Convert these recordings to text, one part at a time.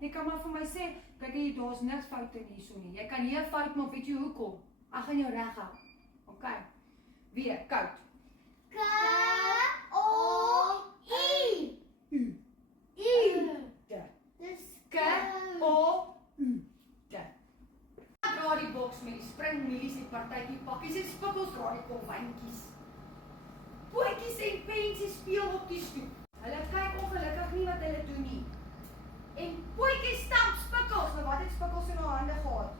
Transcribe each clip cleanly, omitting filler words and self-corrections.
Jy kan maar vir my sê, kyk hier, daar's niks fout in hierso nie. Jy kan hier 'n fout maak, weet jy hoekom? Ek gaan jou reg hou. OK. Weer, koud. K-O-I. U. I. De. Dis K-O-U. De. Dra die boks met die springmielies, die partytjie pakkies en spikkels, dra die konwyntjies. Bootjies en pensies speel op die stoep. Hulle kyk ongelukkig nie wat hulle doen nie. En bootjies stamp spikkels, maar wat het spikkels in haar hande gehad?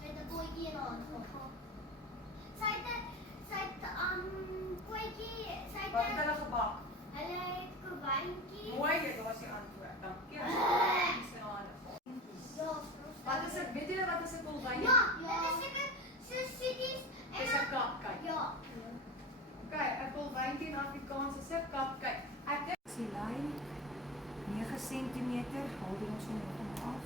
Sy het 'n bootjie in haar hand gehad. Sy het bootjie, Wat het hulle gebak? hulle het kowantjies. Mooi, dit was die antwoord. Dankie. As bootjies in haar hande gehad. Ja, Wat is dit? Weet julle wat is 'n kolwyntjie? Ja, dit is seker so sitties Dis 'n kapkyk. Ja. OK, 'n kolwyntjie in Afrikaans is 'n kapkyk. Ek dink die lyn 9 cm, haal dit ons hom af.